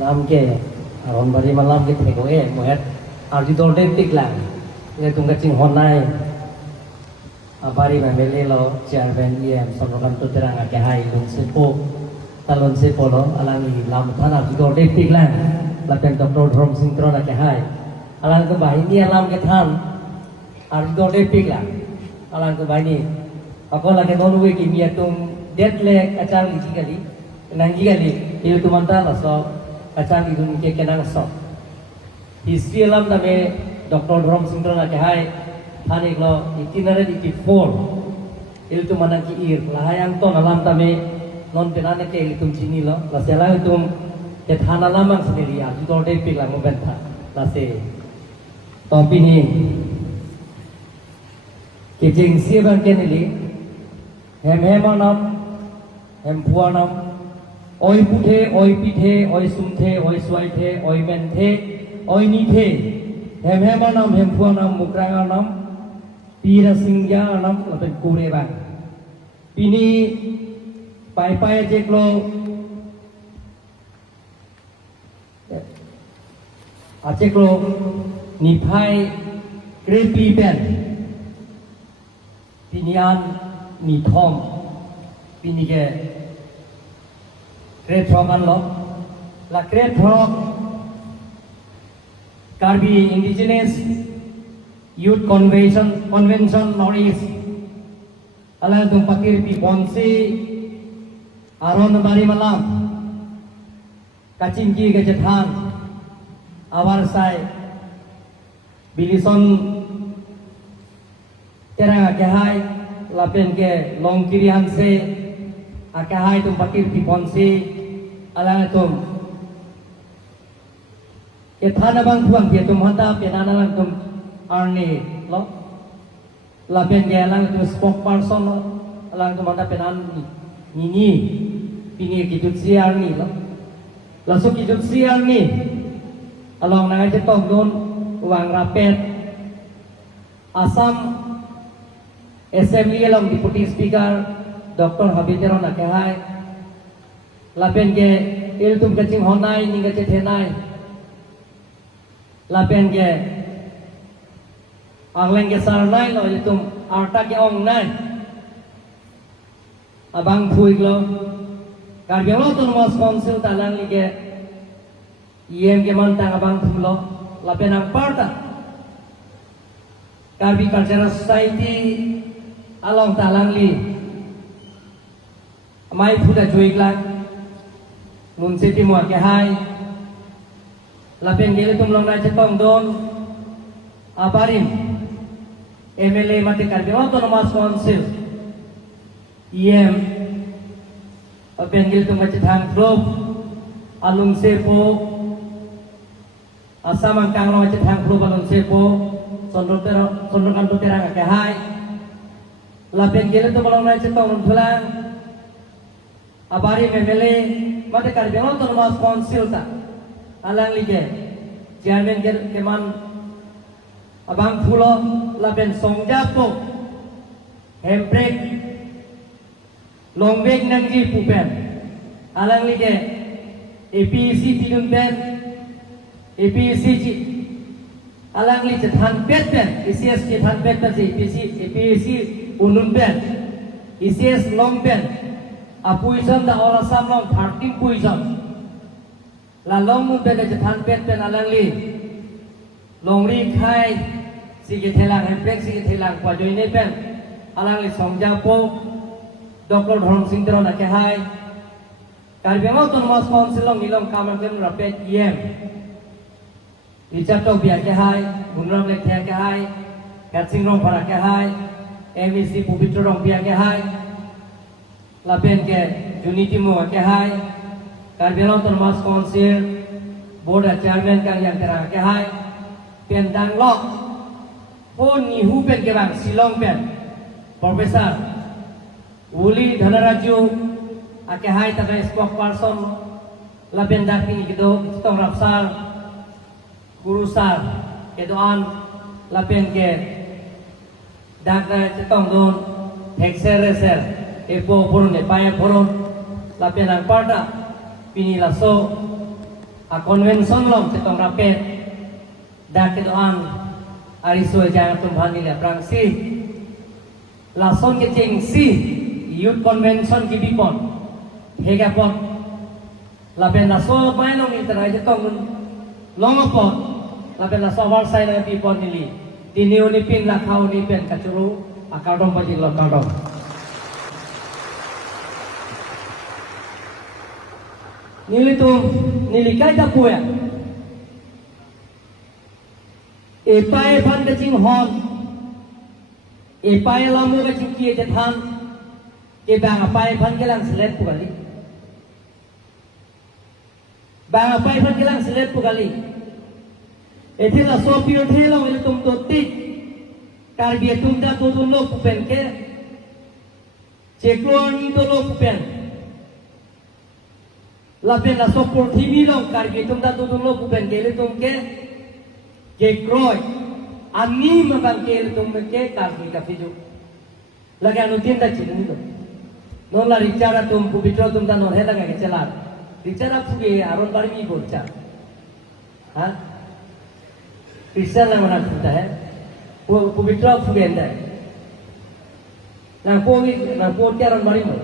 làm ke aron bari malam ke theko mohet arji dorde tiklang ye tung kaching honai abari ma mele lo chairman em sonokam to terang ake hai lung sepo talon sepo lo alangi lam than arji dorde tiklang lapen dr dhrom singh tron ake hai alang ko bahini alam ke than arji dorde tiklang alang ko bahini ako lagi nonu ki mia tung deadleg achang li kali nangi kali il tumanta laso achang li dun ke kenang so history alam dame dr dhrom singh tron ake hai thani lo itinerary 84 il tumanang ki ir lahayang to alam tame non penane ke il tum chini lo la sela tum ke thana lamang sendiri arji dorde tiklang mo bentha la se to pini ke jing siabang kenili hem hem puanam oi puthe oi pithe oi sumthe oi swaithe oi menthe oi nithe hem puanam mukranganam pira singyanam lapen kure bang pini pai jeklo aceklo niphai krepi pen pinian ni thom pini ke great throgan lo la great throg Karbi indigenous youth convention Northeast ala tum pakir pi bonsi aron bari malam kacingki ke jethan awar sai bilison terang ke hai lapen ke long kiri hanse akahai tum pakir pi ponsi alang tum ke thana bang thuang ke tum handa penana lang tum arni lo lapen ke alang tum spokesperson lo alang tum handa penan ni pini kijut si arni lo laso kijut si arni along nangai jetong don uang rapet Assam Assembly along Deputy Speaker Dr. Habibur Nakahai lapen ke iltum kaching honai ninga chethenai lapen ke angleng ke sarnai lo iltum arta ke ong nai abang phui lo karbiolo tun mas council talang lige iem ke mantang abang phulo lapen ang parta Karbi Cultural Society along talang li mai phuda joiklan mun seti mo ke hai lapen gele tum long na chetong don abarin MLA mate karbi autonomous council em apen gele tum chetang group alung sepo asam angkang lo chetang group alung sepo sondrokan to terang ke hai lapen gele tum long na chetong thulang abari MLA mate karbi autonomous council ta alang lige chairman keman abang phulo lapen songjapo hemprek longbek nangji pupen alang lige APC tidun pen APC ji alang lige than pet pen ECS ke than pet ta APC unun pen ECS long pen apuisan da ora samlong 13 puisan la long mun pe ke than pet pen alang li longri khai sige thelang hempek sige thelang pa joine pen alang li songjapo Dr. Dhrom Singh Tron ke hai karbi autonomous council long nilom kamar kem rapet em ichap to bia ke hai bunram le ke hai katsing rong para ke hai MEC pubitro rong bia ke hai lapen ke unity mo ke hai karbi autonomous council board chairman kang yang terang ke hai pen dang lok pon ni hu pen ke bang silong pen professor Uli Dhanaraju ake hai ta spokesperson lapen dak ni kido tong rapsar guru sar ke doan lapen ke dak tong don exereser epo purun ne paya purun lapen ang parta pini laso a convention long se tong rapet dak ke doan ari soi jang tum bhan ni le prang si la son ke ching si youth convention ki bipon hega pon la ben la so pai long ni trai je tong long pon la ben la so war sai na bipon ni li ti niu ni pin la khau ni pen ka churu akadom ba ji lo kadom nili tu nili kai ta puya e pai phan ke ching hon e pai la mu ke ching ki je than ke bang pai phan ke lang selet pugali bang pai phan ke lang selet pugali e thi la so pio the lo le tum to ti kar bia tum da to lo pu pen ke che klo ni to lo pu pen la pen la so por thi mi lo kar bia tum da to lo pu pen ke le tum ke kroi ani ma bang ke le tum ke kar bia ka fijo lagi anu tin da chin ni lo non la ricara tum pu bitro tum da non he laga ke chala ricara pu ge aron bari mi bolcha ha Kristen yang mana kita pubitra fugenda, nang pogi nang potiaran marimo,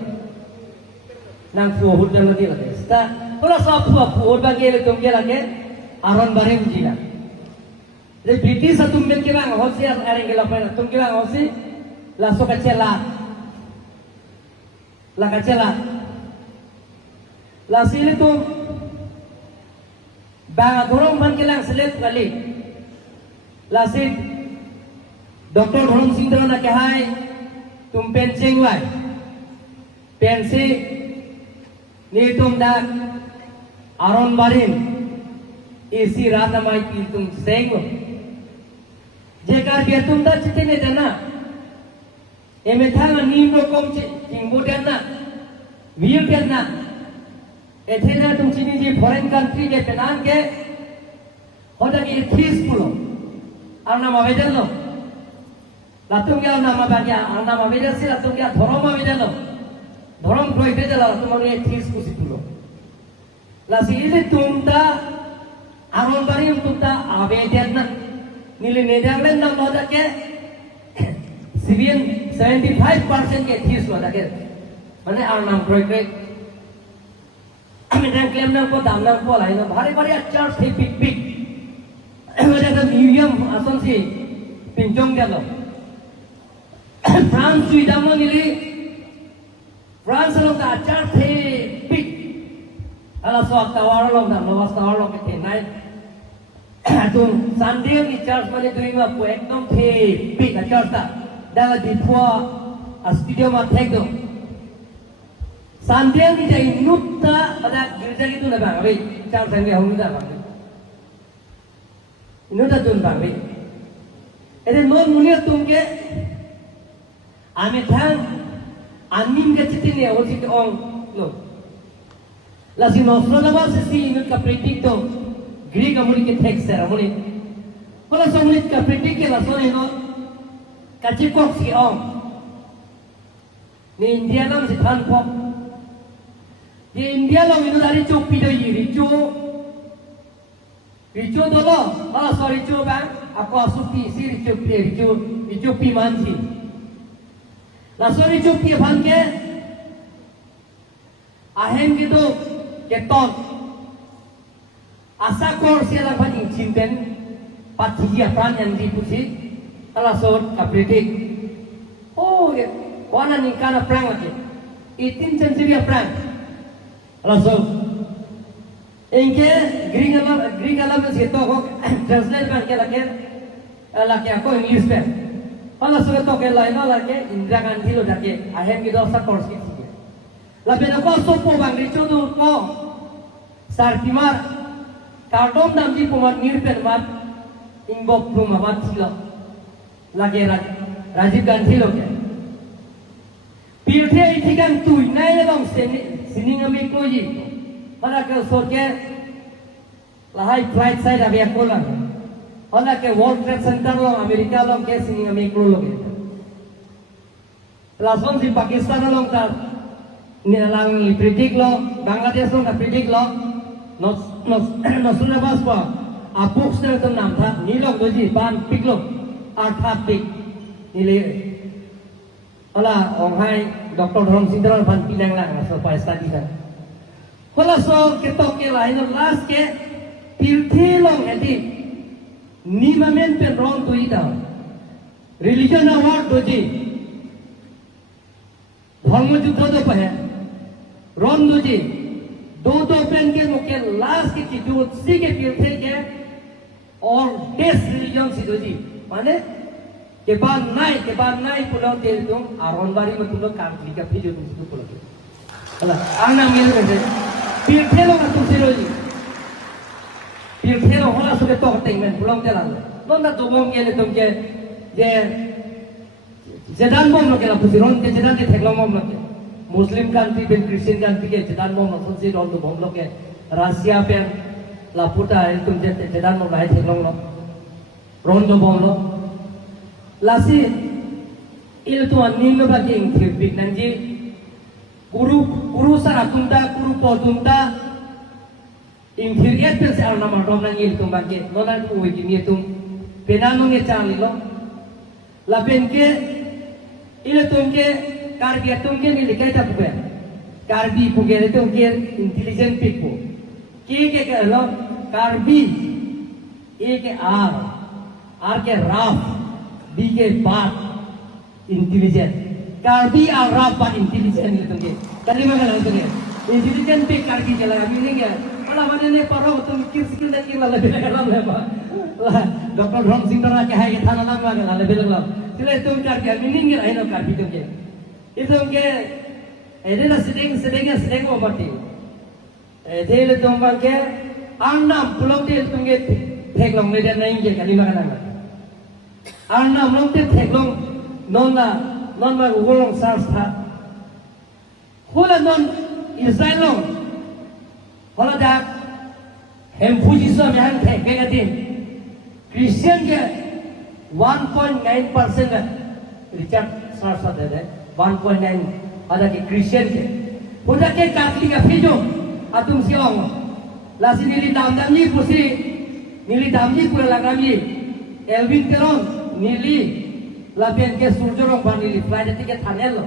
nang fuhud yang lagi lagi. Sta, kalau sah fuhud bagi le tum kira ke aron barim jina. Le British tum ben kira ngosi aring ke lapar tum kira ngosi langsung kacela, la kacela, la sini tum bang dorong ban kilang selet kali. Lasit Dr. Dhorong Sindra na kahai tum pensing wai pensi ni tum dak aron barin isi rata mai pi tum sengo jekar dia tum dak chitene dana eme thanga nim rokom chingbo dana wir dana ethena tum chini ji foreign country ke penan ke hoda ki this pulo Arna mabejar lo, latung ya nama bagia, arna mabejar si latung ya thorom mabejar lo, thorom koi bejar lo, latung mana this kusi tulo. Lasi ini tumta, aron bari tumta abejar na, nili Netherlands nam lo dak ke, 75% ke this lo dak ke, mana arna koi koi, kami dah claim nam ko dam nam ko lain, bhari bhari achar se big big. Ada museum asal si pinjong dia lo. France sudah menili France lo tak ajar the big. Kalau soal tawar lo tak lawas tawar lo kita naik. Tu Sunday ni church mana tu ingat pu ekdom the big ajar tak. Dah di puas studio macam tu. Sunday ni jadi nutta pada gereja itu nak bang. Abi church Sunday hong tak bang. Ini dah tuan bang, ini non mulia tungke, ame thang, anim ke citi ni, orang citi orang lo. Lasi nosro nama sesi ini kapritik tu, Greek amuli ke teks amuli. Kalau samuli kapritik ke laso ni no, kacikok si orang. Ni India nam si than pok. Di India lo ini dari cupi dah iri cu. Ricu dulu, sorry ricu bang, aku asupi si ricu pi manji. Langsung ricu pi bangke, ahem gitu, keton. Asa kor siapa yang cinten, patiya pran yang dipuji, langsung kapredik. Oh, wana nikana perang lagi, 18th century perang, langsung. Inke Greek alam में सीखता हो translate करके लगे आपको English में वाला सुबह तो के लाइन वाला के इंदिरा गांधी लो जाके आहेम की दोस्ता कोर्स की थी लापे ना को सोपो बांग्री चोदो को सार्टिमार कार्डोम नाम जी पुमार नीरपेन मार इंगो प्लुमा बात थी लो लगे राजीव गांधी लो के पीठे इथिकां तुई नहीं लोग सिनिंग में कोई Pada ke sorge lahai flight side abia kola. Pada ke World Trade Center lo Amerika lo ke sini Amerika lo ke. Langsung si Pakistan lo ta ni lang predict lo Bangladesh lo na predict lo nó xuống bas qua à bốc sẽ tâm nằm thắt ní lông đối gì ban pik lông à thắt pik ní lệ ala ông hai Dr. Ron Sindron ban pinang lang so pa study kan hola so ketok ke lain last ke pilthi long edi nimamen pe ron tu ida religion award doji ধর্ম যুদ্ধ তো পাহে রন दोजी दो पेन के मुख्य लास्ट की जो सी के पीछे के और देश रिलीजन सी दोजी माने के बाद नाई पुलाव तेल तुम आरोनबारी में तुम लोग काम लिखा फिर जो तुम पुलाव के अल्लाह आना मिल रहे पीछे लोग तुम से रोजी पीछे लोग होला सुके तो हटेंगे में पुलाव चला लो ना तो बम के लिए तुम के जे जेदान बम लोग के ना पुसिरोन के जेदान के थेगलों बम लोग के मुस्लिम कंट्री पे क्रिश्चियन कंट्री के जेदान बम लोग से रोन तो बम लोग के रशिया पे लापुटा है तुम जेदान बम लाए थेगलों लोग रोन तो बम लोग लासी il tuan ningo baging thirbik nanji kuru saratunta kuru potunta ing thiriet pe sa nama rom nang il tum bagge nonan ku wiki tum penanu nge chali lo la pen ke il tum ke karbi tum ke ni likai ta puge karbi puge tum ke intelligent piku ke lo karbi e ke r ke raf b ke bat intelligent karbi और राफ पर intelligent ले तुमके कली में गला तुमके intelligent पे karbi चला meaning है वाला वाले ने पढ़ो तुम किस स्किल दे के वाला बेला गला ले बा डॉक्टर रॉन सिंह तो क्या है कि थाना नाम में गला ले बेला गला चले तुम karbi meaning है ना karbi तुमके ये तुमके ऐसे ना sedeng वो मती ऐसे ले तुम के अन्ना पुलों ते तुमके ठेक लोग ले जाना नहीं के कली में गला अन्ना लोग ते ठेक लोग non ma ulong sasta hola non Israel long hola da hem fuji so me han thek ke gatin Christian ke 1.9% Richard sasta de 1.9 ada ke Christian ke hoda ke Catholic ka fijo atum siong la sinili damdamji pusi nili damji pura lagami Elvin Teron nili lapian ke surjorong bani li flight ticket thanel lo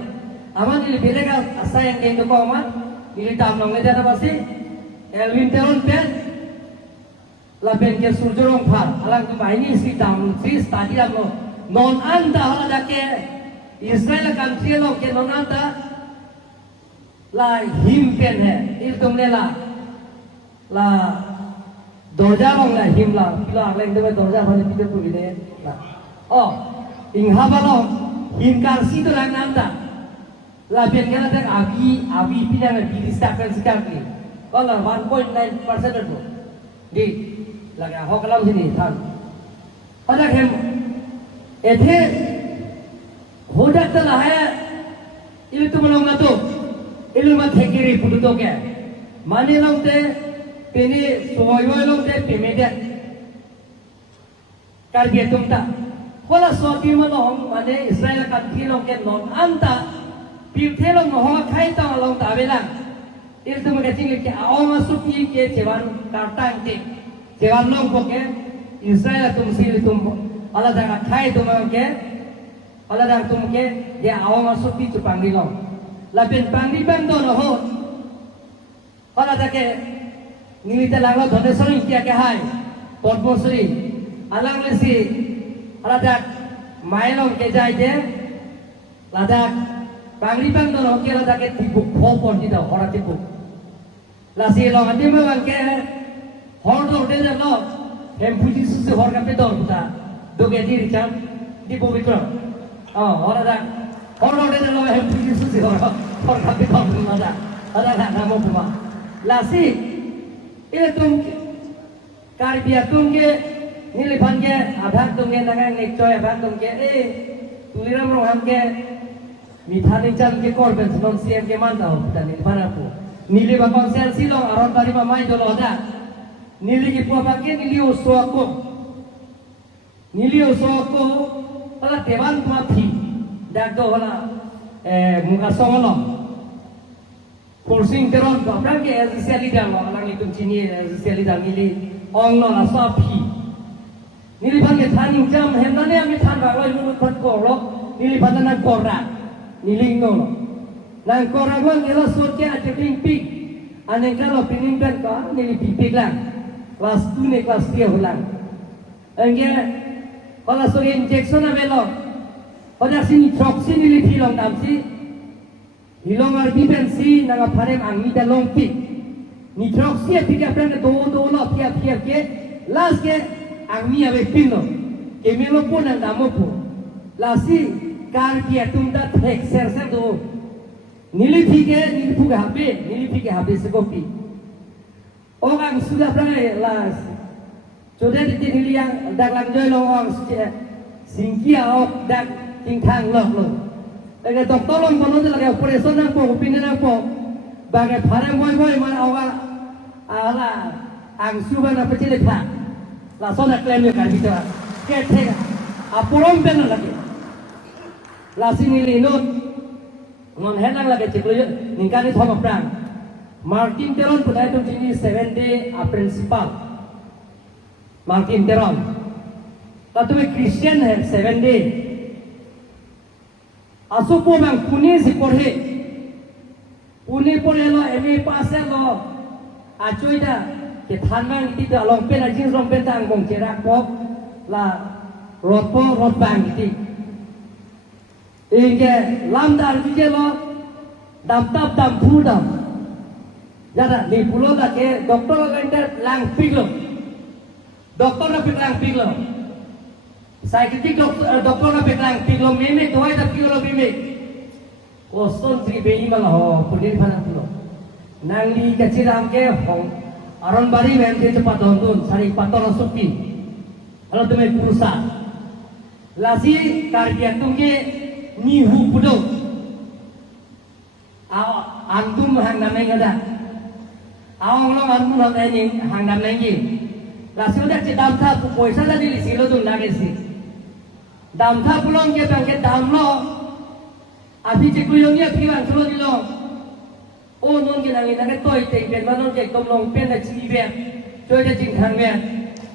aman li belega asa yang ke ko aman li tam long le dana basi Elvin Teron pe lapian ke surjorong phar alang tu maini si tam si study lam lo non anda hala dake Israel country lo ke non anda la him pen hai il tumne la dorja long la him la pila alang tu dorja bani pide puri de oh inghabalong hingkarsi to lang nanda labian kana tak abi pinang di distakan sekali kalau 1.9% itu di laga hokalam sini than ada hem ethe hodak tala hai ilu tu malong nato ilu ma thekiri putu to ke mane long te peni soy long te pemede kar dia tumta Hola sopi malong mane Israel country long ke non anta pilthe long ho khai ta long ta bela il tum ke ting ke aom supi ke jewan kartang te jewan long ko ke Israel tum sil tum ala da khai tum ke ala da tum ke ye aom supi chu pangri long la pen pangri bang do no ho ala da ke nilita laglo dhoneswari kia ke hai padmosri alang le si Ladak mailong ke jai je ladak bangri bang do ke ladak ke tibuk khopon di da hora tibuk la si long ati ma bang ke hor do de lo hem puji su hor ka pe do ta do ke di cham di pavitra hora da hor do de lo hem puji su hor ka pe do ma da ada na mo puma la si ile tum karbiya tum ke nili bangke abang tungke nangang nekcoy abang tungke tuliram roham ke mithani jam ke korban non siam ke mantau dan mana pu nili bakon sel silong aron tari mamai dolo da nili ki pua bangke nili usoko pada teban tua thi dak do hala muka songolong forcing teron baprang ke eziali dang lo alang itu cini eziali dang ini ong lo la sapi nili pan ke thaning jam hendane ami than ba loi mu khat ko lo nili pan na korra nili no nang korra lo ngela soke ate ping pik ane kalau pining kan ka nili pipik lang kelas 2 ne kelas 3 hulang engge kalau sore injection avelo pada sini toxin nili pilong tamsi hilong ar bibensi naga pharem angmi da longpi nitroxia pika prang do lo pia ke last ke angmi ave pino ke melo pon ang damo po lasi kar pia tumda thek ser do nili phuga habe se kopi orang sudah prang las chode ti nili yang dak lang joy lo ong singkia ok dak ting thang lo Ega doktor long bono de lagi operation nang po opinion nang po bagai pharem boy mana awal ala ang suba na pecile pha la sona claim yo kar bicara ke thega apurom ben lagi la sini linot non henang lagi ciklo ningkani thoma prang Martin Teron pudai tu sini 7 day a principal Martin Teron tapi Christian है 7 day Asupo bang Pune si porhe Pune lo MA pass lo acuy dah ke thanang itu dah longpen aja longpen tang bong cerak pop la rot bang itu ini lam dar juga lo dam phu dam jadi di pulau lah ke doktor lender lang piglo doktor lah piglo Psychiatric doktor na peklang piglo meme toy da piglo meme koston tri behi mala ho pudir phana pulo nangli kachiram ke hong aron bari men te cepat dondun sari patol supi kalau tume purusa lasi karya tungge nihu pudo antum hang nameng ada awang lo antum hang nameng lasi udah cedam tha poisa la dili silo dun lage si dam tha pulong ke bang ke dam lo api cikuyong ye piwang tulo dilo o non ke nang ina ke toy te ben manon ke tom long pen da chi be toy da jing thang be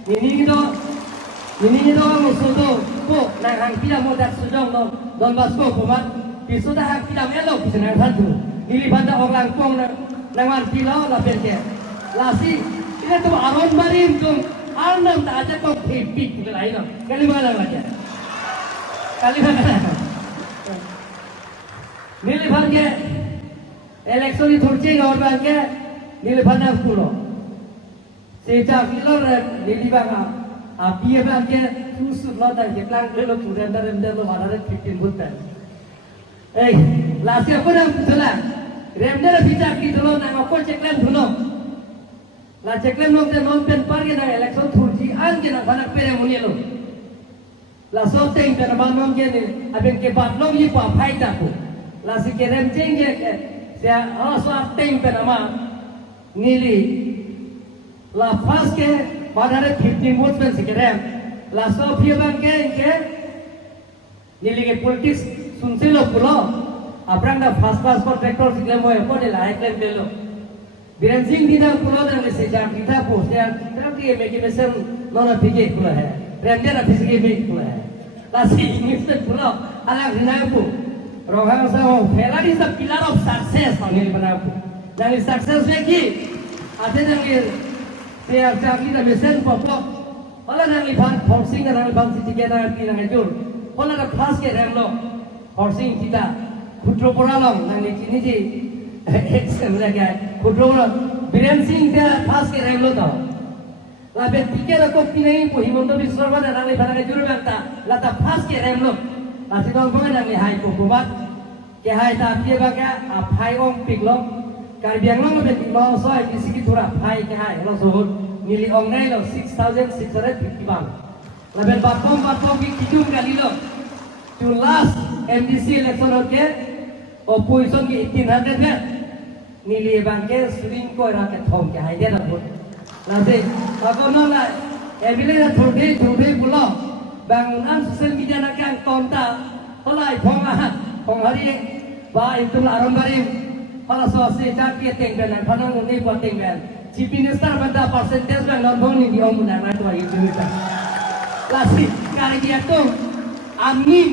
ni do mo so do ko na hang pila mo da su dong no don basko ko ma pi so da hang pila me lo pi na phan tu ni banda ong lang pong na nangan pila la pen ke la si ina to aron barim tum arnam ta aja to pipik ke lai no kali mana aja kali mana nili bangke election ni thurche gaur bangke nili bana kulo seja kilo nili banga api bangke tusu lo da ke plan lo kuranda lo harare 15 buta last year pun thula remdera bicara kilo na ko cheklem thuno la cheklem no te non pen par ke na election thurji an ke na bana pere munielo la so teng pe na ban nom ke ni aben ke bat long yi pa phai ta ko la si ke rem cheng ke sia so teng pe na ma nili la fas ke badare 15 votes pen si ke rem la so phi ban ke nili ke politics sunse lo pulo aprang da fast for tractor si klem hoy ko de la klem pe lo Biren Singh kita pulau dan sejarah kita pun sejarah kita megi mesem nona pikir pulau है Remdera fisiki megi pulau है lasi ini tu pulau alang dinai pun rohang sao Ferrari is the pillar of success panggil mana pun dan success lagi ada yang sejarah kita mesem popo kalau yang lihat horsing dan lihat tiga dan tiga ngejur kalau ada khas ke remlo horsing kita kutro poralong dan ini je Kudro Biren Singh dia khas ke remlo tau. Labe tiga rakop kini po Himanta Biswa Sarma dan nang pada juru banta lata khas ke remlo. Lati dong pengen nang hai po kubat ke hai ta pie baga hai ong piklo karbiang long be lo so ai kisi thura hai ke hai lo so nili ong nai lo 6650 bang. Labe bapom ki kidum kali lo to last MDC election ke opposition ki 1800 में नीली बंके सुरिंग को राके थोम के हाइडे ना बोल लाते अगर ना ला एबिले ना थोड़े बुला bangunan sosial media nak yang tonta, kalau iPhone lah, penghari bah itu laron barim, Hala so si jar pia teng ben an phanang ni po teng ben. Chief Minister banda percentage ben non bong ni di om na na to ai du ta. Lasi kari dia tu amin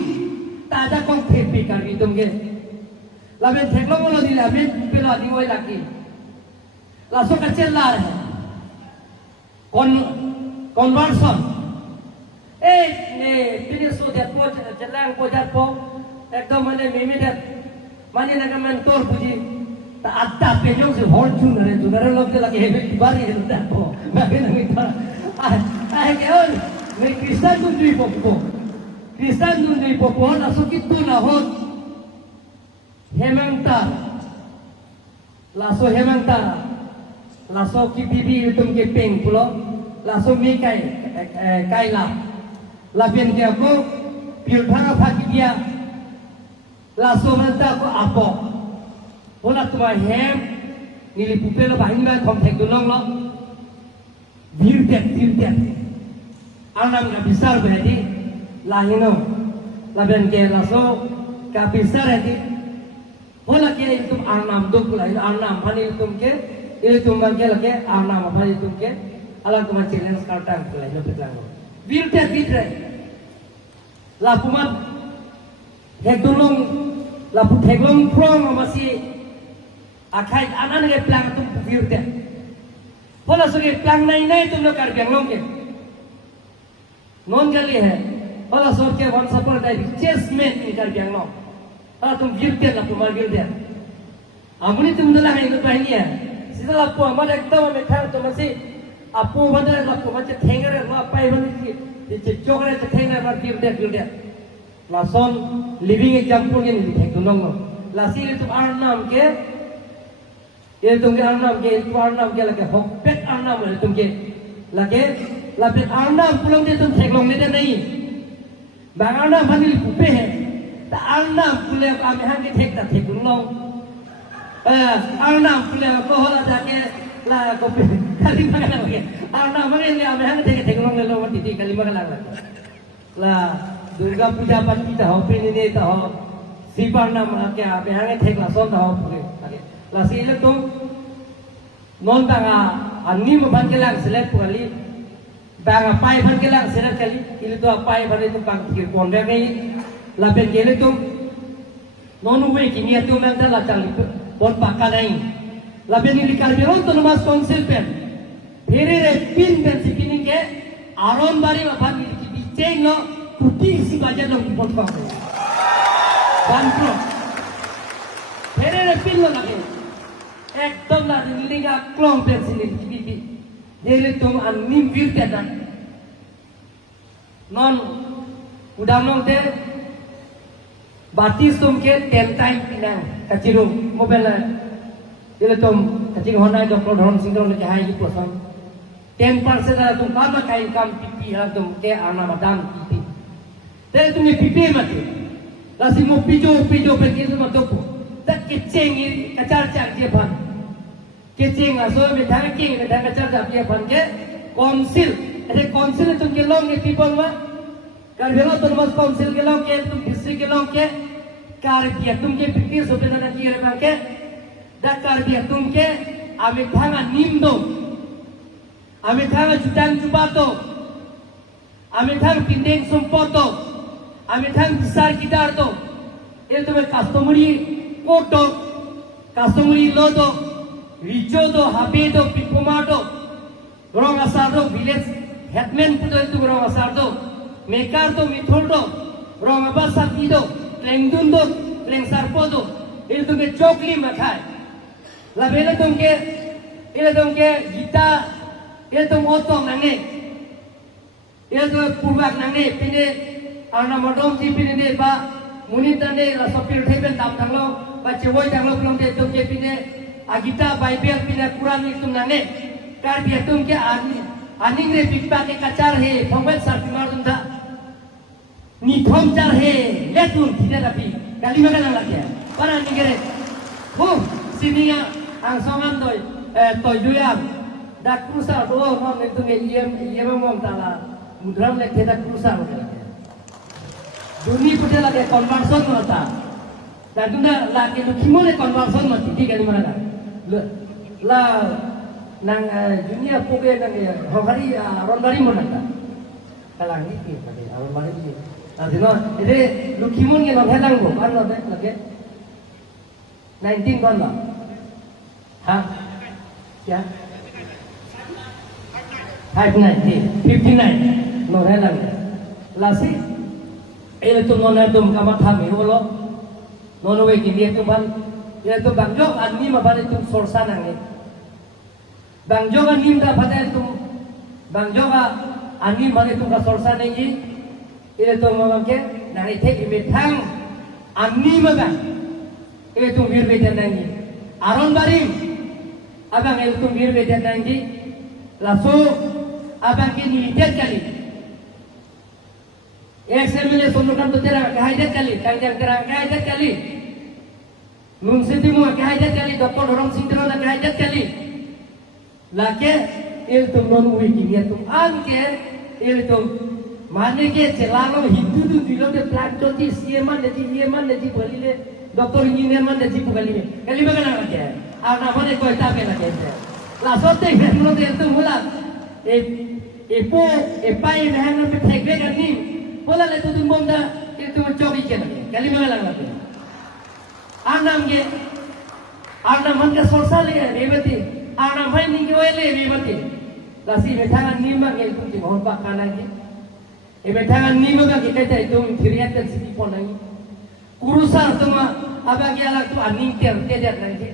tak ada konkret pikir itu mungkin. Lalu teknologi di lalu pila di woi lagi. Lalu kecil lah. Conversion. Ni pilih sudah pun jalan pojar pun. Ekdom mana mimi dah. Mana nak mentor puji. Tak ada penyong si hol junar log lagi hebat bari itu dah pun. Bagi nak kita. Kau ni Kristen tu dui popo. Kristen tu dui popo. Lalu kita nak hot. Hemanta. Lalu hemanta. Lalu ki bibi itu ke peng pulau. Lalu mi kai lah. Lapian dia aku pilthang apa dia. Lalu manta aku apa. Pola tua hem. Nili pupel bahin mai kontek dulong lo. Birdet. Anam ka besar berarti lahino. Lapian ke lalu ka besar berarti. Pola ke itu anam duk lah itu anam. Hani itu ke itu mangke lagi anam apa itu ke. Alam tu macam challenge kartan pula itu betul. Birdet. Lapumat hegdulong lapu heglong prong masih akai anan ke pelang tu birdet. Pola suge pelang nai tu nak kar biang long ke. Non kali hai. Pola sor ke one support dai chessmen ni kar biang long. तुम गिरते ना तुम्हारे गिरते आमुनी तुम तो लगा इनको पहनी है सीधा लापो हमारे एकदम में था तो मसी आपो बंदर लापो मचे ठेंगरे ला पाई बंदी ये चोकरे से ठेंगरे मार गिरते लासन लिविंग एग्जांपल ये नहीं ठेंग तुम लासी ये तुम आर्नाम के आर्नाम के लगे होपेट आर्नाम है तुम के लगे लापेट आर्नाम पुलों के तुम ठेंग लोग नहीं बांग आर्नाम हनी पुपे है tak arnam pula kami hang ke tak thek long arnam pula ko hola jake la ko kali maga lagi arnam mage le kami hang thek long le lo titi kali maga lag la durga puja pati ta ho pin ne ta ho siparna ma ke kami hang thek la son ta ho pule la si le tum non ta nga anni ma ban ke lag select puli banga pai ban ke lag select kali ile to pai ban itu bang kir pon de ngai lapen gele tuh nonu we kini atu menta la kali bon pakka nahi lapen ini karbiron to mas konsil pen phere re pin pen sikini ke aron bari ma bagi ki bichain no kuti si baja no bon pakka banpro phere re pin lo lage ekdom la nilinga klong pen sini ki gele tum an nim virte dan non udam nong te batis tum ke 10 time pinang kacirung mobile la ile tum kacing honai doktor dhon singron ke hai ki poson 10% la tum kama kai income pipi ha tum ke ana madam pipi te tum ni pipi mate la si mo pijo pe ke tum to tak keceng kacar chak je ban keceng la so me thang king me thang kacar chak je ban ke council tum ke long ke people ma Karbiano tuh mas konsil ke long ke tuh district ke long ke karbiya tuh ke pikir sobat dan kiri bangke dah karbiya tuh ke ame thanga nimdo ame thanga jutang jubato ame thang pindeng sumpoto ame thang besar gitar to itu tuh customary koto customary lodo rijo do habe do pipomato orang asal do village headman pun itu orang asal do Mekar to mithol do, rong apa sakti do, lengdun do, leng sarpo do, itu tuh ke chokli makai. Labela tuh ke, itu tuh ke gita, itu tuh otong nange, itu tuh purbak nange, pine, anak modong si pine deh ba, munit nange la sopir tebel dap tanglo, ba cewoi tanglo belum deh tuh ke pine, agita Bible pine Quran itu nange, kar dia tuh ke aning re pikpa ke kacar he, pengwet sartimar tuh dah. Ni thom jar he letun tidak tapi kali makan lagi ya para nigere sininya angsangan toy juya dak krusa do non itu nge mom tala mudram le tidak krusa dunia putih lagi conversion nota Nah tunda la ke lu kimole conversion mati di kali mana la nang dunia poke nang ya hari ron bari mo nang kalang ni mati ron bari ni nah dino ide lu kimon ke nang helang go kan lo de lage 19 kon lo ha ya 59 no helang la si ele tu non adum kama tham hi lo nono we kini tu ban ya tu bangjok anni ma bane tu sorsa nang ni bangjok anni da bane tu bangjok anni bane tu ka sorsa nang ni ile tu ma bangke nang ite ime thang anni ma ban ile tu bir bejan nang ni aron barim abang ile tu bir bejan nang ni laso abang ke ni lihat kali eksemile sonukan tu terang kahaidat kali kangjang terang kahaidat kali nun setimu kahaidat kali doktor orang sindro na kahaidat kali lake il tum non wiki dia tum anke il tum mane ke celalo hindu tu dilo de plant joti sieman de bolile doktor engineer man de pugalime kali bagana lake ana mane ko tape lake la sote hemno de tum mula e pai mehang pe thekbe gani bola le tu bom da itu mencobi kena kali mengalang lagi anam ge anam man ka sorsa le rebati anam bhai ningi oile rebati lasi bethangan nima ge tu ti mohon pak kana ge e bethangan nima ge kaita itu khiriat kan siti ponai kurusa tuma aba ge ala tu aning ter ter nangi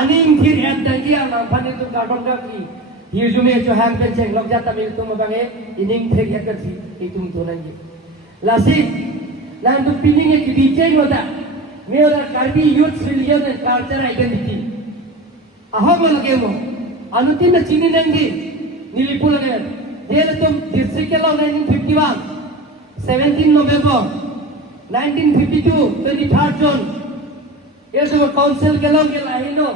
aning khiriat nangi anam bhai tu gadon ga ki hijume jo ham pen cheng lok jata mil tu mabange ining khiriat kan si itu tu nangi lasi lantu piling ek DJ hoda mera Karbi youth religion and culture identity ahom lage mo anutin na chini nangi nilipu lage there tum district law 1951 17 November 1952 23rd June yes council ke law ke lahino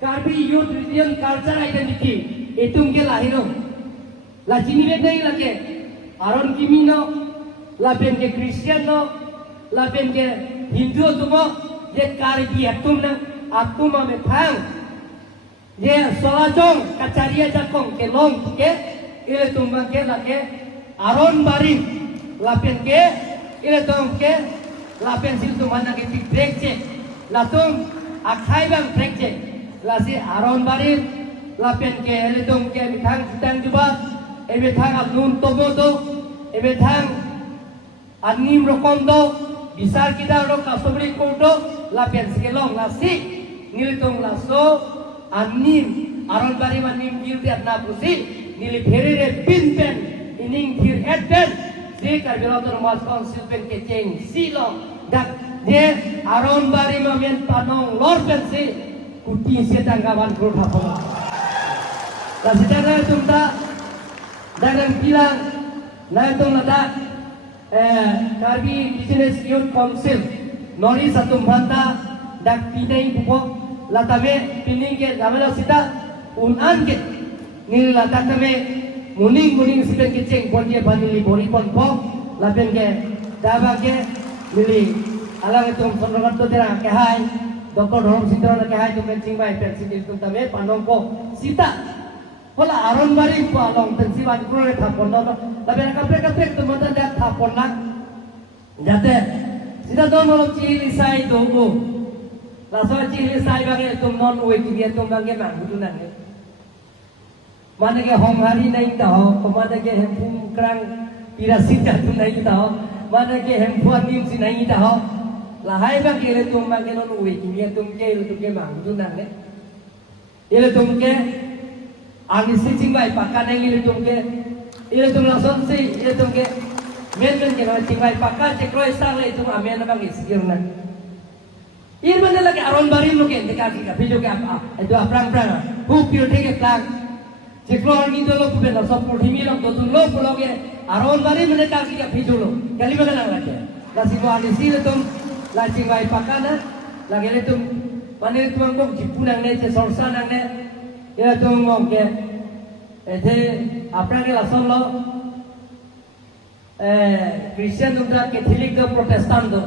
Karbi youth religion culture identity etum ke lahino la chini re nahi lage aron kimino lapen ke Christian no lapen ke Hindu tumo ye karbi atum na atuma me phang ye solajong kacaria jakong ke long ke ile tumba ke lake aron bari lapen ke ile tum ke lapen sil tumana ke tik break che latum akhai bang break che lasi aron bari lapen ke ile tum ke mithang sidang juba e mithang atun tomo do e mithang anim rokom do bisar kita ro kasubri kodo la pensilong la si nilitong la so anim aron bari manim gil ti atna pusi nili phere re pin pen ining thir adden si karbilotor mas council pen kecheng silo dak de aron bari mamen panong lor pen si kuti se tanggawan gro thapon la sidana tumda dagang bilang na tung lada Karbi Business Youth Council Nori satu banta dak pinai buko latame pining ke namanya sita unan ke nil latame muning sipen ke ceng bonje banili bori ponpo lapen ke daba ke nili alang itu sonrokan tu terang ke hai doktor Rom Sindro ke hai tu kencing bai pensil itu tame panongko sita Hola aron bari po along tensiwan kro re thapon no labe kapre tu mata dak thapon na jate sida dono chili sai dogo la so chili sai bage tum non oi ki dia tum bage mang budu na ne mane ke hom hari nai ta ho ko mane ke hem pum krang pirasi ta tu nai ta ho mane ke hem puan nim si nai ta ho la hai bage le tum bage non oi ki dia tum ke mang budu na ne ile tum ke Ani sitting by Pakana ile tum langsung si ile tum ke men ke sitting by Pakka cekro esang le tum amen bang iskirna ir bande lagi aron bari lo ke dekak ka video ke apa itu aprang hu pio ke plang cekro ni do lo pube na sop purhimi lo do lo pulo ke aron bari mene ka video lo kali bagana lagi lasi ko ani si le tum la sitting by Pakana lagi le tum mane tum ngok jipunang ne che sorsa nang ne ya tu ngok ke ete apna ke lason lo Christian tumda Catholic do Protestant do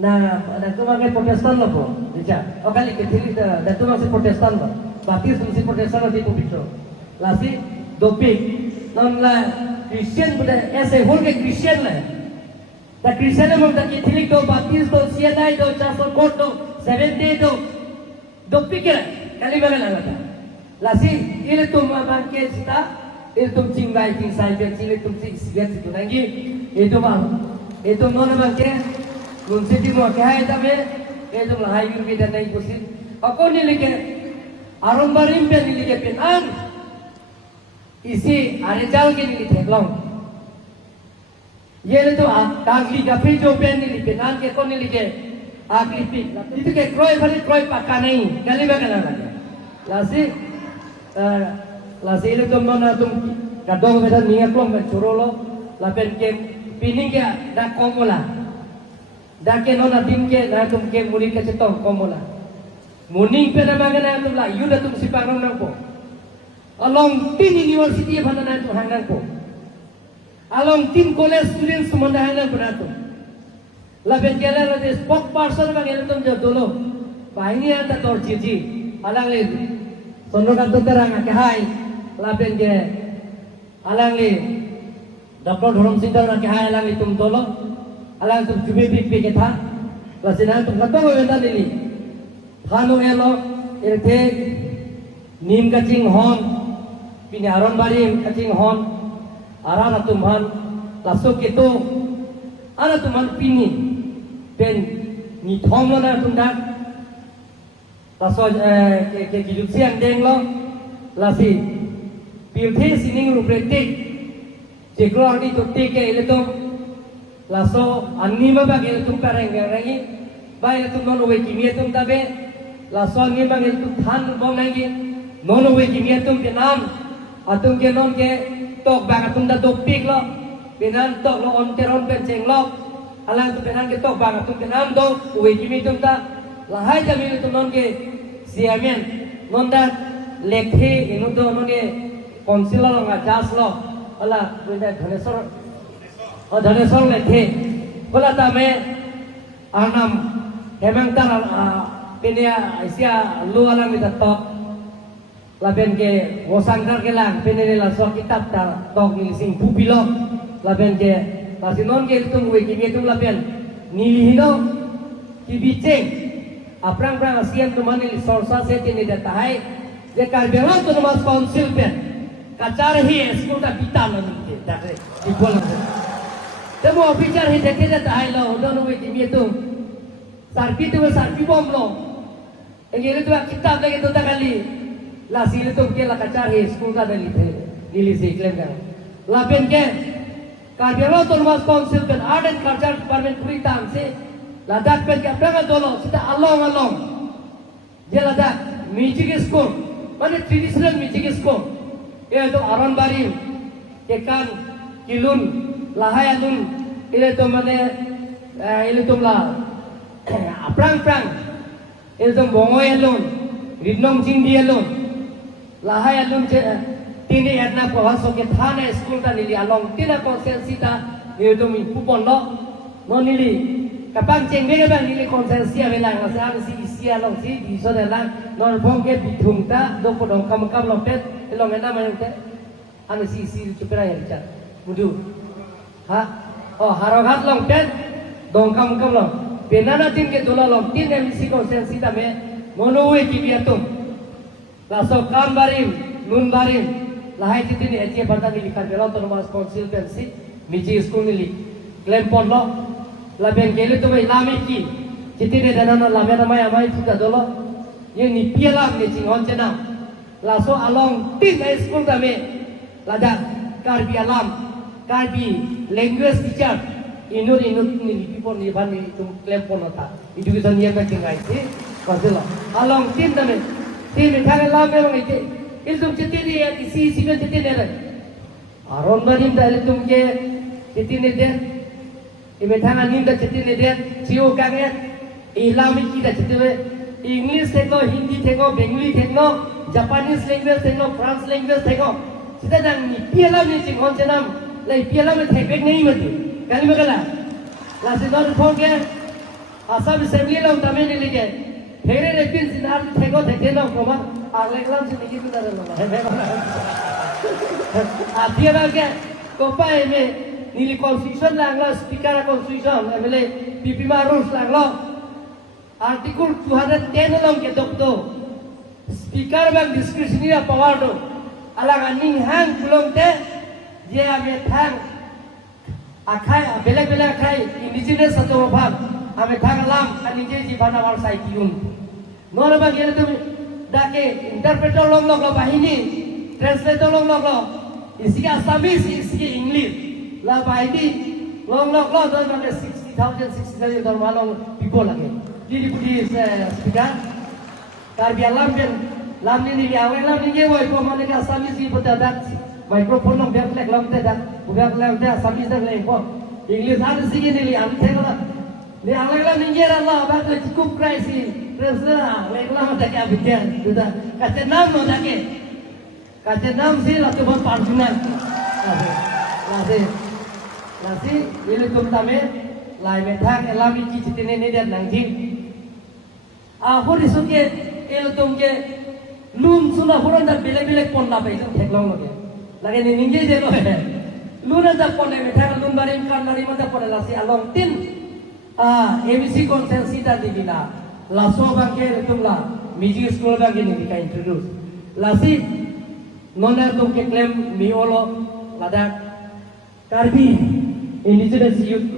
Nah, datu makai Protestan lah po. Dica. O kali Katolik datu masih Protestan lah. Baptis masih Protestan lah di pubitro. Lasi dopik. Non lah Christian pada ऐसे होल के Christian lah. The Christian among the Catholic do Baptist do CNI do Chapel Court do Seventh Day do dopik lah. Kali mana lah ta. Lasi ini tum bangke kita ini tum cinggai cingsai ini tum cingsai itu lagi itu bang itu mana bangke Munsiti mo kaya tabe itu lah hayu kita naik kusin. Aku ni lagi Arun barim pe ni lagi penan isi arejal ke ni teklong. Ye le tu kagli kafe jo pe ni penan ke ko ni lagi agli pi. Itu ke kroy pakka nahi. Kali ba kana lagi. Lasi le tu mana tu kadong beda ni aklong me churolo la pen ke pining ke dak komola. Dake nona dimke na tumke muli ka cetong komola muning pe na magana tum la yuda tum siparang nang po along tin university bhana na tum hangang po along tin college students manda hangang po na tum la ben kela la de spokesperson magana tum jo dolo bahini anta tor jiji alang le sonro kan to terang ke hai la ben ke alang le Dr. Dhorom Singh ke hai alang le tum dolo alang tu jube big big था लसिना tu कतो वेंदा लिली थानो एलो एथे नीम कचिंग हॉन पिने आरन बारी कचिंग हॉन आराना तुमहन लासो केतो आना तुमहन पिनी pen ni thom lo na tum dak laso ke gijuk siang deng lo lasi pilthe sining rupretik jekro ani to tike ele to laso anni ma bagel tum kareng rangi bai tum non we kimia tum tabe laso anni bagel tum than bong nangi non we kimia tum penam atum ke non ke tok bang atum da dopik lo penan tok lo on teron pen cheng lo alang tu penan ke tok bang atum penam do we kimia tum ta lahai jami tum non ke siamen non da lekhe inu do non ke konsil lo nga jas lo ala benda dhanesor Dhaneshwar ले थे बोला था मैं आनम हेमंत पेनिया ऐसिया लू अलग में तब लाबेन के वो संकर के लांग पेनिया लासो किताब ता तोक नी सिंग पुपिलो लाबेन के लासिनोन के तुम वे की तुम लाबेन नीलिनो की बीचें aprang asian tu mani sorsa se tini data hai je karbela tu mas council pen kacar hi school ta pita lo ni date di bola Temu official he dekhe jata hai lo dono we kimi tu sarpi bom lo engere tu kitab lagi tu ta kali la sil tu ke la kachar he school ka dali the dili se claim kar la pen ke karbelo to mas council pen art and culture department puri tam se ladak pen ke apna dolo sita along je ladak music school mane traditional music school ye to aranbari ke kan kilun lahai alun ile to mane ile to la aprang ile to bongoy alun ridnong jindi alun lahai alun tini adna prohaso ke thane school ta nili along tina consensi ta ile to mi pupon lo no nili kapang cheng be ba nili consensi avelang la sa si isia long si di so de lang non bong ke bithung ta do ko dong kam lo pet ilong ena man te ane si chupera ya cha mudu ha oh harogat long ten dong kam long penana tin ke dola long tin mc consensi ta me monowe ki biatum laso kam barim nun barim lahai titin eche banda ni likan belo to mas council pensi miji school ni claim pon lo la ben gele to lami ki titine dana na lame na mai amai tuka dolo ye ni piala ni jingon chena laso along tin school ta me lada karbi alam karbi language teacher inur ni people ni ban ni tum claim pon ta education ni ka tingai si kasela along tin ta me tin thare la me long ite il tum chitini ya si ka chitini re aron barim da il tum ke chitini de ime thanga nim da chitini de siu ka nge islamic ki da chitini english theko hindi theko bengali theko japanese language theko france language theko sida dang ni piala ni chi kon chenam lai piala me thek bek nahi mati kali magala la se don phone ke Asam assembly lo tamen ni lige. Here re pin sinar thego theke no koma agle lam se niki tu dare lo. Atia ba ke kopa eme nili constitution lang lo speaker constitution emele pipi ma rules lang lo. Article 210 lo ke dokto. Speaker bang discretionary power do. Alang aning hang pulong te je ame thang akai bela akai indigenous atau bhag ame thang lam aning je jiban awal sai kiun nora bang ele tu dake interpreter long lo bahini translator long lo isi Assamese isi English la bahini long lo do bang 60,000 long people lagi jadi putih speaker karbi alam ben lam ni awal lam ni woi ko mane ka Assamese putih dak microphone long biak lek lam te dak budak lam te Assamese dak lek ko English ada sih ni am te ko ni awal lam ni ra Allah ba ko cukup crazy terserah lek lam te ka bikin sudah kata nam no dake kata nam si la tu bon parjunan nasi ini tum tame lai me thang lam ni ki chitine ne dia nang thi ho risuke el tum ke lum suna horan da bele pon la pai tum thek long lo ke lagi ni ninge je lo hai luna da pon me thang lum barim kan mari ma da pon la si along tin ABC consensi da divina la so bang ke tum la music school bang ke ni ka introduce la si nona tum ke claim mi olo la da karbi indigenous youth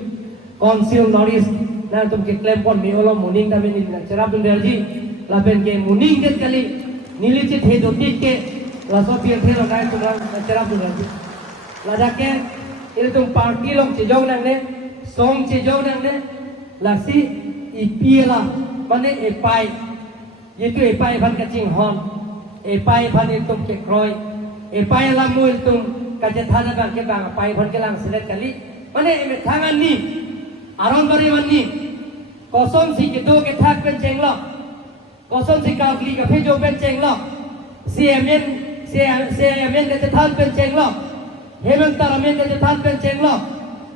council noris na tum ke claim pon mi olo muning da me ni chara bun derji la ben ke muning ke kali nili che the do tik ke la so pier the lo kai tum chara bun derji la da ke il tum party long che jong nang ne song che jong nang ne la si I piela mane e pai ye tu e pai ban ka ching hon e pai ban e tum ke kroi e pai la mul tum ka je thana bang ke bang pai ban ke lang select kali mane e thangan ni aron bari man ni kosom si ke do ke thak pen cheng lo kosom si ka kli ka phe jo pen cheng lo CMN ke je than pen cheng lo hemen taramen ke je than pen cheng lo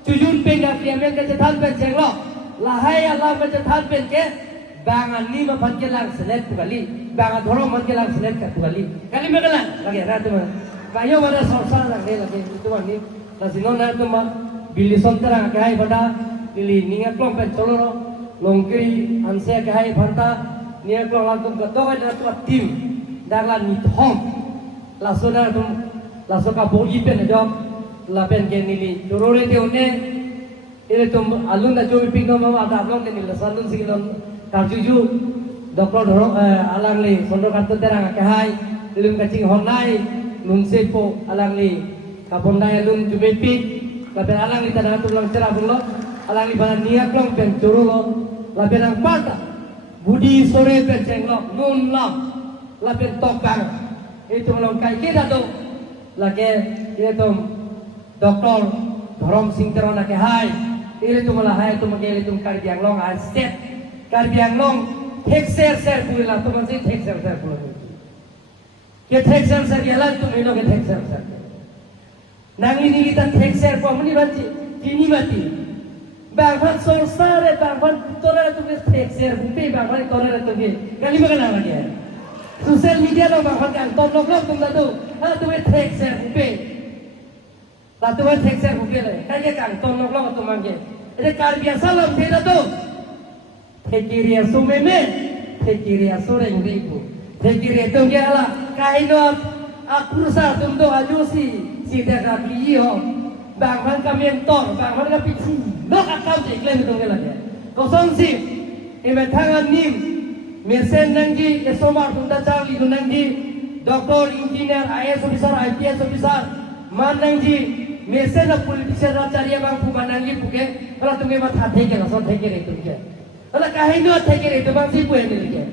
chujun pen ka CMN ke je than pen cheng lo lahai Allah ke je than pen ke bangan ni ma ban ke lang select kali bangan dhoro man ke lang select ka kali kali me kala lagi ra tu kayo mana sorsa lagi itu ni la sinon na tu ma bili sontara ka hai bada bili ninga klong pen cholo longkri anse ka hai banta nia klong la tu ka to na tu tim dagla ni thong la sona tu la soka bogi pen job la pen ke nili dorore te one ile tum alun da jo ping no ma ada blong ke nil salun sigilon karjuju doktor dhoro alang li sondro kartu terang ka hai ilum kacing honai nun sepo alang li kapondai alun jubepi lapen alang li tanah tu long cerah bulo alang li banan nia klong pen choro lapen ang pata budi sore pen cenglo nun lam lapen tokang itu long kai kita tu lagi itu doktor Dharam Singh terona ke hai itu malah hai tu magel itu Karbi Anglong ai step Karbi Anglong thek ser pula tu masih thek ser pula ke thek ser gela tu mino ke thek ser nang ini kita thek ser ko mani banci kini mati banghan sorsare banghan torare tu ke thek ser bupe banghan torare tu ke kali makan lagi social media lo banghan kan top log tum da tu tu ke thek ser bupe Latu kan tekser buke le, kaya kang tonok lo tu mangke. Ini karbiya salam tidak tu. Tekiriya sumeme, tekiriya soreng ribu. Tekiriya tu kaya lah, kaino aku sah tum tu ajusi, sida kapi yo. Banghan kami entor, banghan kami ci. Dok akau jeklem tu kaya lagi. Kosong si, ini tangan nim, mesen nangji, esomar tunda cari tu nangji, doktor, engineer, IAS officer, IPS officer, man nangji. Mesen na politician na cari bang pumanangi puke, kalau tunge mat hati ke langsung theke re tunge. Kalau kahin no theke re tu bang si puye ni ke.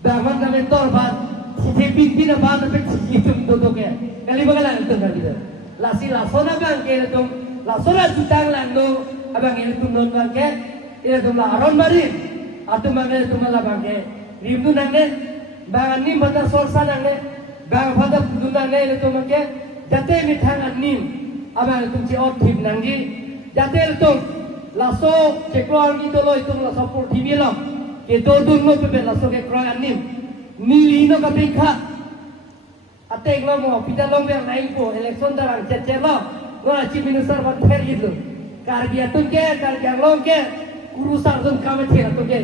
Bangman kami tor bang, si pinti na bang tapi si tum tu ke. Kali bagalan tu kan gitu. Lasi lasona bang ke tum, lasona jutang landu, abang ini tum non bang ke, ini tum la aron bari, atu bang ini tum la bang ke. Rimdu nange, bang ni mata sorsa nange, bang pada pudu nange ini tum ke, jate mitang anim. Abang tum si ot tim nanggi, jate tum laso cekroan gitu lo itu laso por TV lo kita dun lo pepe laso cekroan anim milih no kapika atek lo mau pita lo yang naik po election darang cece lo chief minister buat ter gitu karya tuh ke karya lo ke urusan tuh kami tiada tuh ke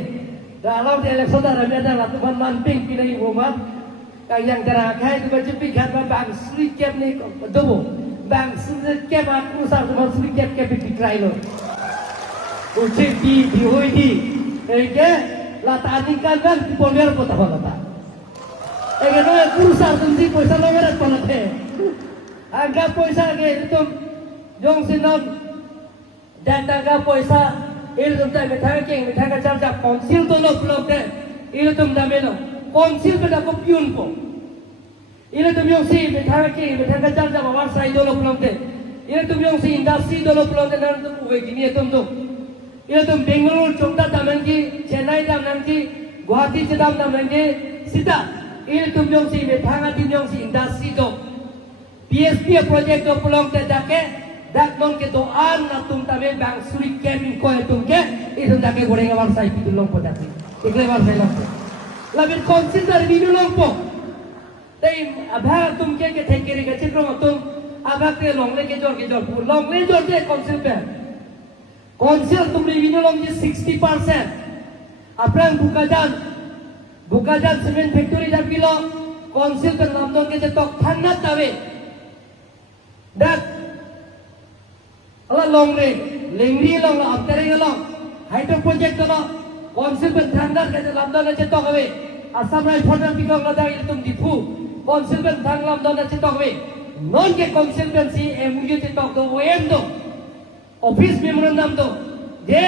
dalam election darang ada lah tuh manping pilih rumah yang terakhir itu baca pikat bang sedikit nih dobo bang sedikit aku urusan cuma sedikit ke pikirai lo ucap di hoi di ke lata anikan kan di ponder kota kota no urusan tuh poisa lo berat banget angka poisa ke itu jong sinon dan angka poisa itu tuh mitang kerja konsil tuh lo belum ke itu tuh damai lo konsil pada kopiun po ini tuh yang si mitang kerja bawah saya itu lo belum ke ini tuh yang si industri itu lo belum ke dan tuh begini itu tuh ini tuh Bengaluru contoh dalam ki Chennai dalam ki Guwahati dalam ki sida ini tuh yang si mitang yang si industri itu PSP project itu belum ke dake dak non ke doan na tum tame bang suri kemin ko itu ke itu dake goreng awal saya itu long po dake ikle awal saya long po labir consider video long po tay abha tum ke thekeri ke chikro tum abha ke long le ke jor pu long le jor ke consider tum video long je 60% apran bukajan cement factory ja kilo consider lamdon ke tok thanna tabe dak ala long le lengri long la aptere long hydro project lo consider thanna ke lamdon ke tok abe asam rai photography ko la da tum dipu consider thang lamdon ke tok abe non ke consultancy MU ke tok do OM do office memorandum do je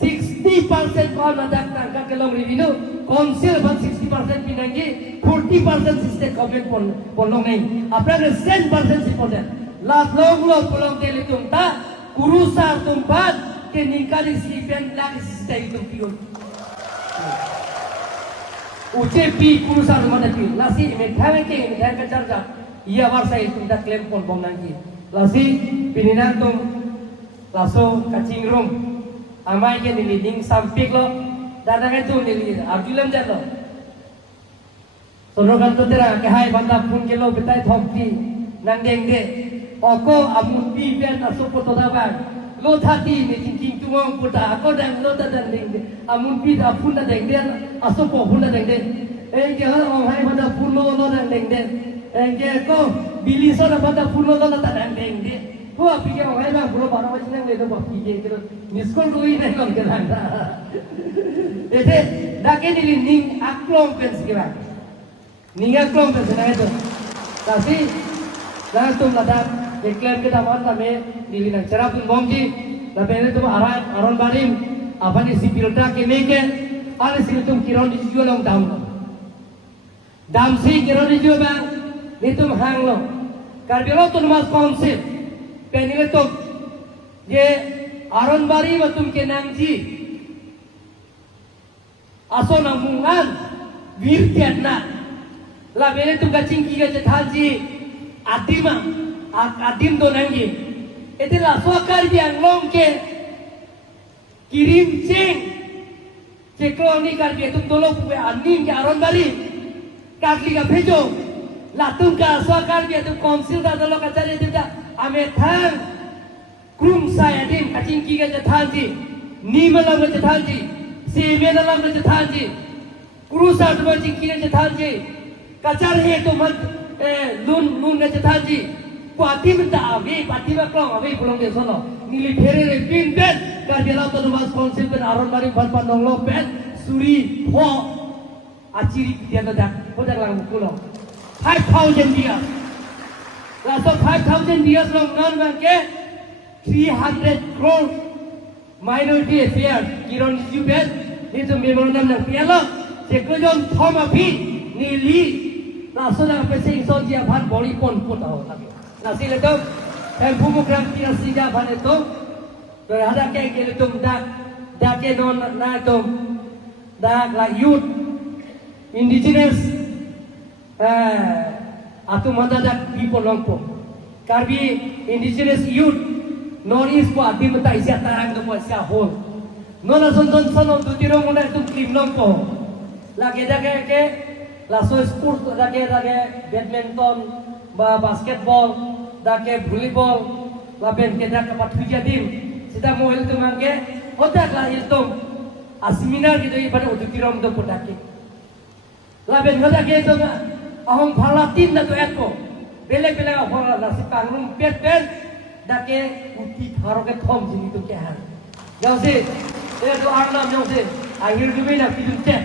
60% ko na dak tangka ke long revenue council ban 60% pinangi 40% system government pon long nei apna 10% sipoden la long lo polong tele tum ta kurusar tum bat ke ningkali sipen lagi system itu pion ucepi kurusar mana pion lasi methawe ke methawe charja iya warsa itu dak claim pon bom nangi lasi pininan tum laso kacing room amai ke leading sampik lo dadah itu nili abilam jalo sonokan tu tera ke hai banda pun ke lo betai thompi nang deng de oko amun pi ben aso poto daban lo thati ni king tumong puta ako dang lo ta dang deng de amun pi da pun da deng de aso po pun da deng de ke ha ong hai banda pun lo dang deng de ke ko bili so da banda pun lo ta dang deng de ko api ke ong hai bang pulo bara macam le do pi ke kiro miskol rui nai long ke dang ete dake nili ning aklong pens ke bang ning aklong pens na itu tapi langsung lada iklan kita mohon kami nili nang cerap pun bongji tapi ini tuh aron barim apa ni sipilta ke meke ale sini tuh kiron di jual long dam si kiron di jual bang itu hang lo karbilo tuh mas konsep penile tuh je aron barim tuh ke nangji aso namungan virtian na la bene tu kacing kiga jethaji adim do nangi ete la sokar biang long ke kirim ceng cekloni kar bi tum dolo pu anim ke aron bari kakli ga bhejo la tum ka sokar bi tum council da dolo ka tare dita ame thang krum sai adim kacing kiga jethaji nimala ga jethaji seven लग रहे थांजी क्रूसा तो बच्ची किने जे थांजी कचार है तो मत लून ने जे थांजी पाती में आवे पाती में क्लों आवे पुलों के सोनो नीली फेरे रे पिन बेन कर बेला तो बस कॉन्सेप्ट में आरोन बारी बन नंगलो बेन सुरी हो आचिरी दिया तो dak होdak lang kulo 5000 dia laso 5000 dia long non bangke 300 crore minority affairs kiron jubet itu memorandum nang pialo sekojom thoma phi nili nasona pesing sodia bhan boli pon potao lagi nasile to em bumukram tia sija bhan to ada ke tum dak ke non na to dak la youth indigenous atu mata dak people longpo karbi indigenous youth North po adi matai siya tarang do po siya hol. Nona son sono tu tiro mo na tum krim nom po. Lagi ke laso sport lagi badminton ba basketball dake volleyball laben ke dak pathuja dim sida mo hel tumangke otak la iltum asminar gitu ibadah udu tirom do podake laben ngada ke to ahong phalatin na to etko bele ahora la sipanglum pet dake uti tharoke thom jini to ke han jause to arnam jause ahir dubina kidun te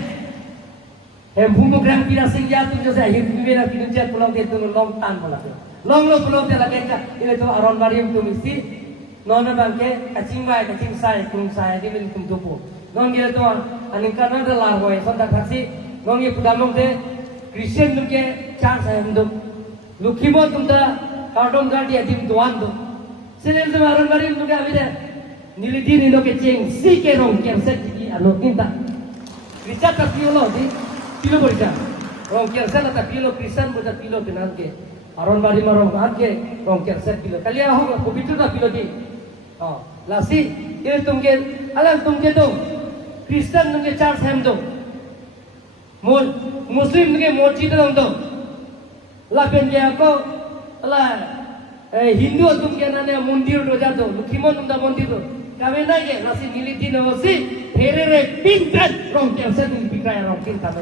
bumbu gram pira singja tu jose ahir dubina kidun te pulau te to long tan bola long pulau te lage ka ile to aron barium tu misi nona bangke kacing sai kum sai di min kum tupu non ge to aning kana de lar hoy sonda khasi non ge pudamong te Christian tum ke char sai hum lukhimo tum da kardom gadi adim doan do senel tum aron barium tum ke avide nilidi ni no ke cheng si ke rong ke set ki ano tinta richa ta piolo di pilo borita rong ke set ta pilo Christian bo ta pilo binan ke aron bari marong ke rong ke set pilo kalia ho ko bitu ta pilo di lasi ini tumke alam tumke tu Kristen tumke church hem tu Muslim tumke masjid tu lapen dia ko ala Hindu tumke nane mandir do jatuh lukimon tumda mandir tu kami naik lasi niliti nasi herere pintan rong kerset pikirnya rong pintan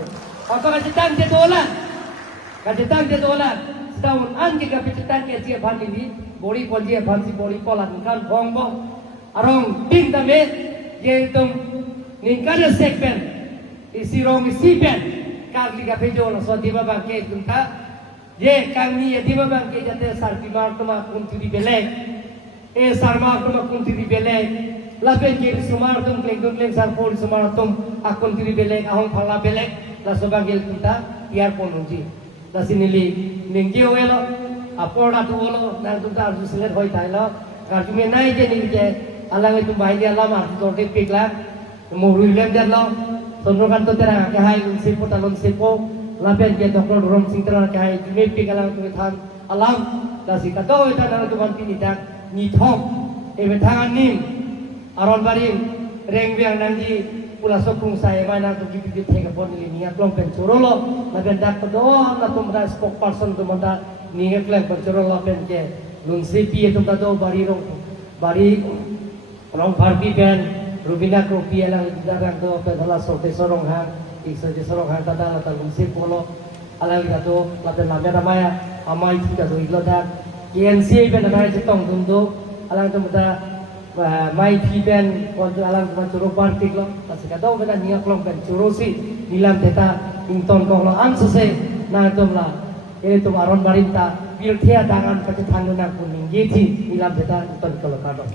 apa kasih tang dola setahun anjing kapit tang ke dia bani ni bori pol dia bani bori polan kan bong arong ting tame ye tum ningkar sekpen isi rong isi pen kali kapit jola so diba bangke tunta ye kami ye diba bangke jate sarti mar tuma kunti di belek sarma tuma kunti di belek lapen ke sumar tum kleng sarpol sumar tum akun di belek ahong phala belek la sobangel tunta tiar ponunji la sinili ningji welo apoda tu wolo nang tunta arju selet hoi thailo karjume nai je ningje alang itu bahai dia lama to ke pikla mo ruilem dia lo sonrokan to tera ke hai un sipo talon sipo lapen ke doktor rom singtra ke hai jume pikalang tu than alam la sikato eta nang tu banti ni dak ni thom e bethangan nim aron barim reng biang nangji pula sokung saya mana tu gitu thega pon ni atlom pen chorolo lapen dak to na tum da spokesperson tu manda ni klem pen chorolo lapen ke lun sipi tu do bari rong parti ben rubina kopi alang darang do pedala sorte sorong hang iksa je sorong hang tada la talun sip polo alang to lapen lamya namaya amai tika do iloda KNC ben namaya jetong dundo alang tu muda mai pi ben kon alang tu choro parti lo pasika do ben nia klong ben chorosi nilam teta ington ko lo an sese na tumla ini tu aron barinta bil thea dangan pati thanuna kuning yeti nilam teta ington ko lo kado